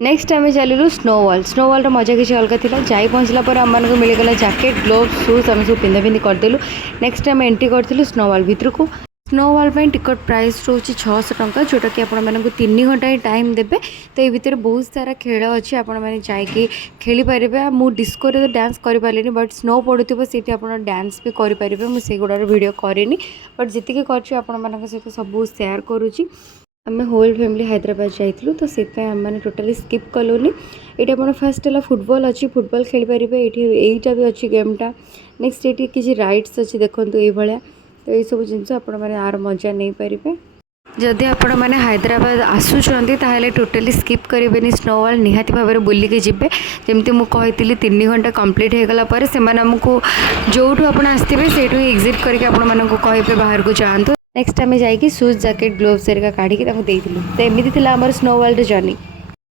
Next आम चलू स्नोवॉल मजा किसी अलग थी जा पहुँचला आम मानक मिलगला जैकेट ग्लोव्स शूज आम सब पिंधा पिंधि करदेलु। नेक्स्ट आम एंट्री करूँ स्नोवॉल भितर को। स्नोवॉल टिकट प्राइस रोचे 600 टंका जोटा कि आपण मानक 3 घंटा ही टाइम देबे। तो ये भितर बहुत सारा खेल अच्छी आपण मैंने जाकि खेली पारे। मु डिस्को तो डांस कर पारे बट स्नो पड़ो से डांस भी करेंगे मुझे गुड़ार वीडियो करेनि बट जी कर सहित सब सेयार करुँची। आम होल फैमिली हैदराबाद जाइलु तो से आम टोटाली स्किप कलुनी। ये आप फास्ट है फुटबॉल अच्छी फुटबॉल खेल पारे ये भी अच्छी गेमटा। नेक्स्ट ये किसी राइड्स अच्छी देखो ये भाया तो ये सब जिन आर मजा नहीं पारे। जदि आपण मैंने हैदराबाद आसुँच टोटाली स्किप करेंगे स्नोवॉल निहाती भाव में बुलिकी जी जमी मुझे 3 घंटा कंप्लीट होगला से आमको जो आप आसते से एग्जिट करके कहे बाहर को जातु। नेक्स्ट आम जा शूज जैकेट ग्लोव्स काढ़ी तो एमती थी आम स्नोवॉल जर्नी।